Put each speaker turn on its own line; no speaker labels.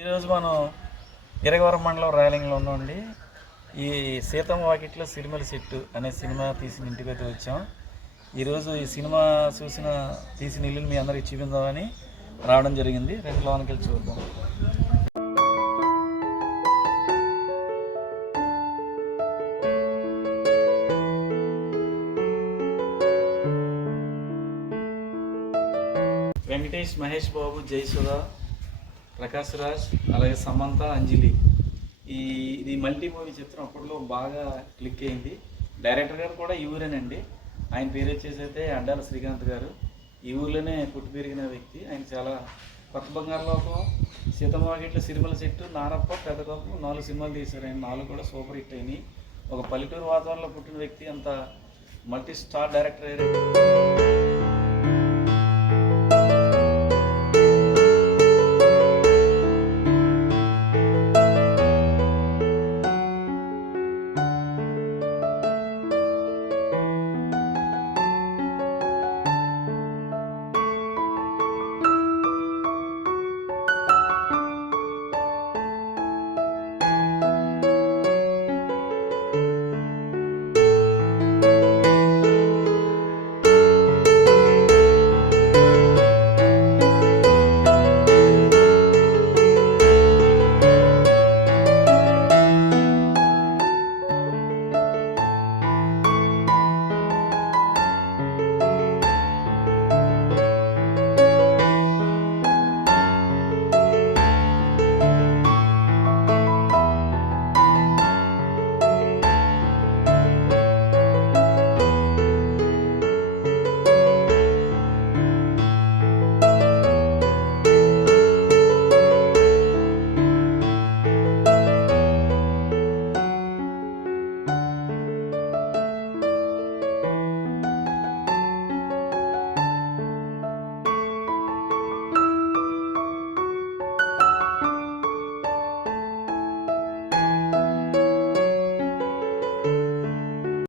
ఈరోజు మనం ఇరగవరం మండలం రాయలింగ్లో ఉన్నామండి. ఈ సీతమ్మ వాకిట్లో సిరిమల చెట్టు అనే సినిమా తీసిన ఇంటికైతే వచ్చాం. ఈరోజు ఈ సినిమా చూసిన తీసిన ఇల్లుని మీ అందరికి చూపిందామని రావడం జరిగింది. రెండు లోనికి వెళ్ళి చూద్దాం. వెంకటేష్ మహేష్ బాబు జయసుధ ప్రకాష్ రాజ్ అలాగే సమంత అంజలి. ఈ ఇది మల్టీ మూవీ చిత్రం అప్పట్లో బాగా క్లిక్ అయింది. డైరెక్టర్ గారు కూడా ఈ ఊరేనండి. ఆయన పేరు వచ్చేసి అయితే అడ్డాల శ్రీకాంత్ గారు. ఈ ఊర్లోనే పుట్టి పెరిగిన వ్యక్తి. ఆయన చాలా కొత్త బంగారు లోకం సీతమ్మవాకిట్ల సిరిమల చెట్టు నారప్ప పెద్ద నాలుగు సినిమాలు తీశారు. ఆయన నాలుగు కూడా సూపర్ హిట్ అయినాయి. ఒక పల్లెటూరు వాతావరణంలో పుట్టిన వ్యక్తి అంత మల్టీ స్టార్ డైరెక్టర్ అయ్యారు.